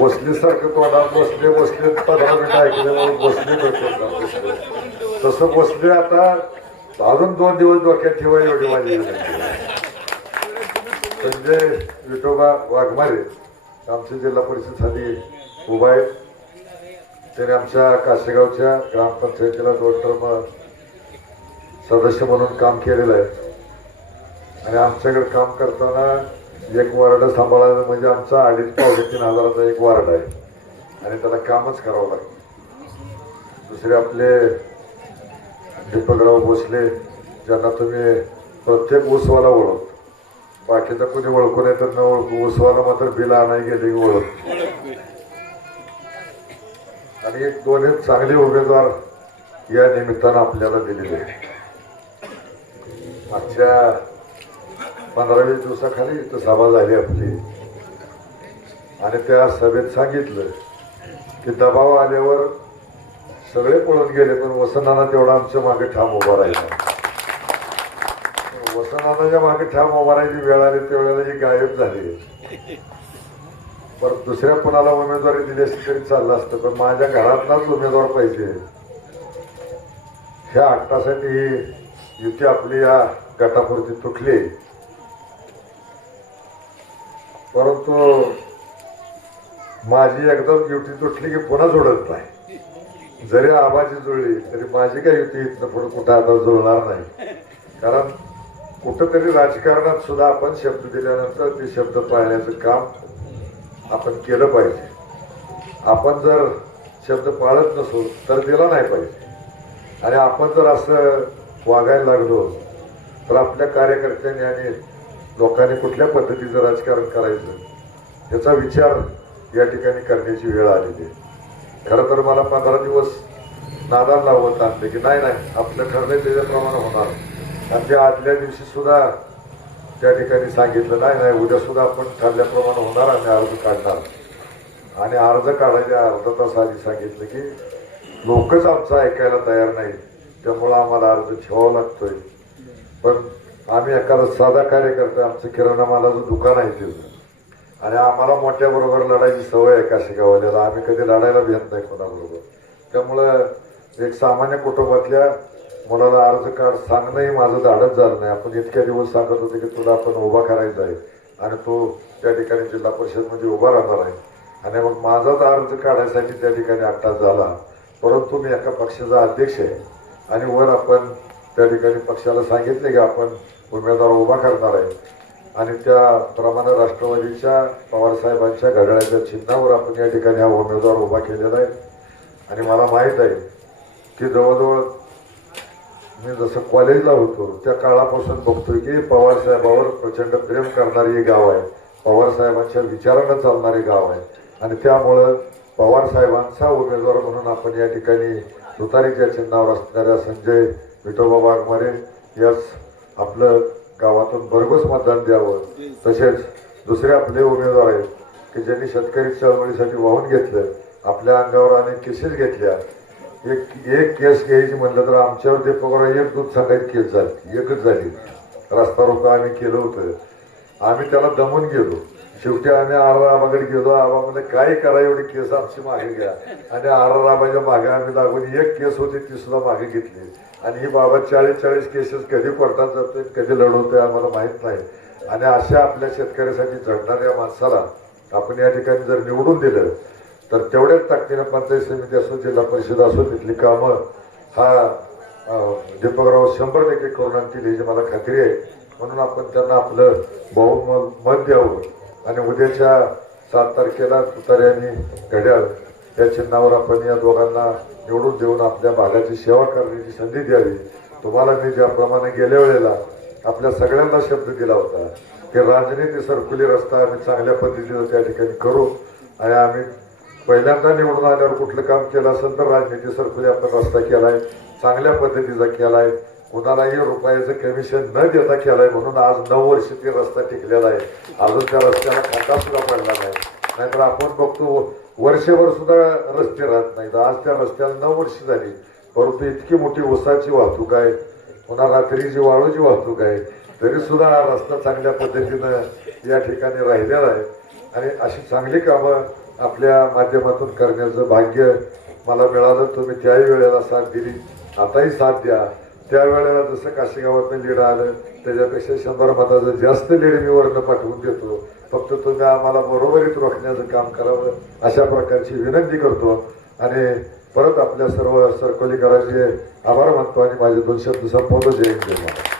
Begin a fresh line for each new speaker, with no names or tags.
बसलीसारखं तोंडात बसले बसले पंधरा मिनिटं ऐकल्यामुळे बसले तसं बसले आता अजून दोन दिवस डोक्यात ठेवायला एवढी माझी संजय विठोबा वाघमारे आमचे जिल्हा परिषद साधी उभा आहेत त्याने आमच्या काशेगावच्या ग्रामपंचायतीला दोन टर्म सदस्य म्हणून काम केलेलं आहे. आणि आमच्याकडे काम करताना एक वार्ड सांभाळायला म्हणजे आमचा अडीच पावणे तीन हजाराचा एक वार्ड आहे. आणि त्याला कामच करावं लागतं. दुसरे आपले दीपकराव भोसले ज्यांना तुम्ही प्रत्येक ऊसवाला ओळख बाकीचं कोणी ओळखू नाही तर न ओळखू ऊसवाला मात्र बिल आणाय गेले ओळख. आणि एक दोन्ही चांगले उमेदवार या निमित्तानं आपल्याला दिलेले आहे मागच्या पंधरा वीस दिवसाखाली इथं सभा झाली आपली. आणि त्या सभेत सांगितलं की दबाव आल्यावर सगळे पळून गेले पण वसनाना तेवढा आमच्या मागे ठाम उभा राहिला वसनानाच्या मागे ठाम उभा राहायची वेळ आली त्यावेळेला ही गायब झाली. परत दुसऱ्या कुणाला उमेदवारी दिली असती तरी चाललं असतं पण माझ्या घरातलाच उमेदवार पाहिजे. ह्या हट्टासाठी ही युती आपली या गटापुरती तुटली. तो माझी एकदम युती तुटली की पुन्हा जोडत नाही. जरी आबाची जुळली तरी माझी काय युती इथनं पुढे कुठं आता जुळणार नाही. कारण कुठंतरी राजकारणात सुद्धा आपण शब्द दिल्यानंतर ते शब्द पाळण्याचं काम आपण केलं पाहिजे. आपण जर शब्द पाळत नसू तर दिला नाही पाहिजे. आणि आपण जर असं वागायला लागलो तर आपल्या कार्यकर्त्यांनी आणि लोकांनी कुठल्या पद्धतीचं राजकारण करायचं? याचा विचार या ठिकाणी करण्याची वेळ आलेली आहे. खरं तर मला पंधरा दिवस नादार लावत आणले की नाही नाही आपलं ठरलं त्याच्याप्रमाणे होणार. आणि त्या आदल्या दिवशी सुद्धा त्या ठिकाणी सांगितलं नाही नाही उद्या सुद्धा आपण ठरल्याप्रमाणे होणार आणि अर्ज काढणार. आणि अर्ज काढायच्या अर्धा तास आधी सांगितलं की लोकच आमचं ऐकायला तयार नाही त्यामुळं आम्हाला अर्ज ठेवावा लागतोय. पण आम्ही एखादा साधा कार्यकर्ता आमचं किराणा मालाचं दुकान आहे तिथं. आणि आम्हाला मोठ्या बरोबर लढायची सवय आहे काशी गावाल्याला आम्ही कधी लढायला भेट नाही कोणाबरोबर. त्यामुळं एक सामान्य कुटुंबातल्या मुलाला अर्ज काढ सांगणंही माझं धाडच झालं नाही. आपण इतक्या दिवस सांगत होते की तुला आपण उभा करायचा आहे. आणि तो त्या ठिकाणी जिल्हा परिषदमध्ये उभा राहणार आहे. आणि मग माझाच अर्ज काढायसाठी त्या ठिकाणी अट्टास झाला. परंतु मी एका पक्षाचा अध्यक्ष आहे. आणि वर आपण त्या ठिकाणी पक्षाला सांगितले की आपण उमेदवार उभा करणार आहे. आणि त्याप्रमाणे राष्ट्रवादीच्या पवारसाहेबांच्या घड्याळ्याच्या चिन्हावर आपण या ठिकाणी हा उमेदवार उभा केलेला आहे. आणि मला माहीत आहे की जवळजवळ मी जसं कॉलेजला होतो त्या काळापासून बघतोय की पवारसाहेबावर प्रचंड प्रेम करणारी हे गाव आहे. पवारसाहेबांच्या विचारानं चालणारे गाव आहे. आणि त्यामुळं पवारसाहेबांचा उमेदवार म्हणून आपण या ठिकाणी सुतारीच्या चिन्हावर असणाऱ्या संजय विठोबा वाघमारे यास आपलं गावातून भरघोस मतदान द्यावं. तसेच दुसरे आपले उमेदवार आहेत की ज्यांनी शेतकरी चळवळीसाठी वाहून घेतलं आपल्या अंगावर अनेक केसेस घेतल्या. एक एक केस घ्यायची म्हणलं तर आमच्यावर ते पकडा एक दूध सांगायची केस झाली एकच झाली. रस्ता रोका आम्ही केलं होतं. आम्ही त्याला दमून गेलो. शेवटी आम्ही आबाकडे गेलो. आरामध्ये काय करा एवढी केस आमची मागे घ्या. आणि आबाच्या मागे आम्ही लागून एक केस होती ती सुद्धा मागे घेतली. आणि ही बाबा चाळीस चाळीस केसेस कधी कोर्टात जातोय कधी लढवतोय आम्हाला माहीत नाही. आणि अशा आपल्या शेतकऱ्यासाठी झडणाऱ्या माणसाला आपण या ठिकाणी जर निवडून दिलं तर तेवढ्याच ताकदीनं पंचायत समिती असो जिल्हा परिषद असो तिथली कामं हा दीपकराव शंभर टक्के करून आणतील ह्याची मला खात्री आहे. म्हणून आपण त्यांना आपलं बहुमत मत द्यावं आणि उद्याच्या सात तारखेला तुतारी आणि घड्याळ या चिन्हावर आपण या दोघांना निवडून देऊन आपल्या भागाची सेवा करण्याची संधी द्यावी. तुम्हाला मी ज्याप्रमाणे गेल्या वेळेला आपल्या सगळ्यांना शब्द दिला होता की राजनीती सरकुली रस्ता आम्ही चांगल्या पद्धतीनं त्या ठिकाणी करू. आणि आम्ही पहिल्यांदा निवडून आल्यावर कुठलं काम केलं असेल तर राजनीती सरकुली आपण रस्ता केलाय चांगल्या पद्धतीचा केलाय. कुणालाही रुपयाचं कमिशन न देता केलंय म्हणून आज नऊ वर्ष ते रस्ता टिकलेला आहे. अजून त्या रस्त्याला खड्डा सुद्धा पडला नाही. नाहीतर आपण बघतो वर्षभर सुद्धा रस्ते राहत नाहीत. आज त्या रस्त्याला नऊ वर्ष झाली. परंतु इतकी मोठी उसाची वाहतूक आहे. पुन्हा रात्रीची वाळूची वाहतूक आहे. तरी सुद्धा हा रस्ता चांगल्या पद्धतीनं या ठिकाणी राहिलेला आहे. आणि अशी चांगली कामं आपल्या माध्यमातून करण्याचं भाग्य मला मिळालं. तुम्ही त्याही वेळेला साथ दिली. आताही साथ द्या. त्यावेळेला जसं काशीगावातनं लीड आलं त्याच्यापेक्षा शंभर मताचं जास्त लीड मी वरनं पाठवून देतो. फक्त तुम्ही आम्हाला बरोबरीत रोखण्याचं काम करावं अशा प्रकारची विनंती करतो. आणि परत आपल्या सर्व सरकोलीकरांचे आभार मानतो आणि माझे दोन शब्द संपवतो. जय हिंद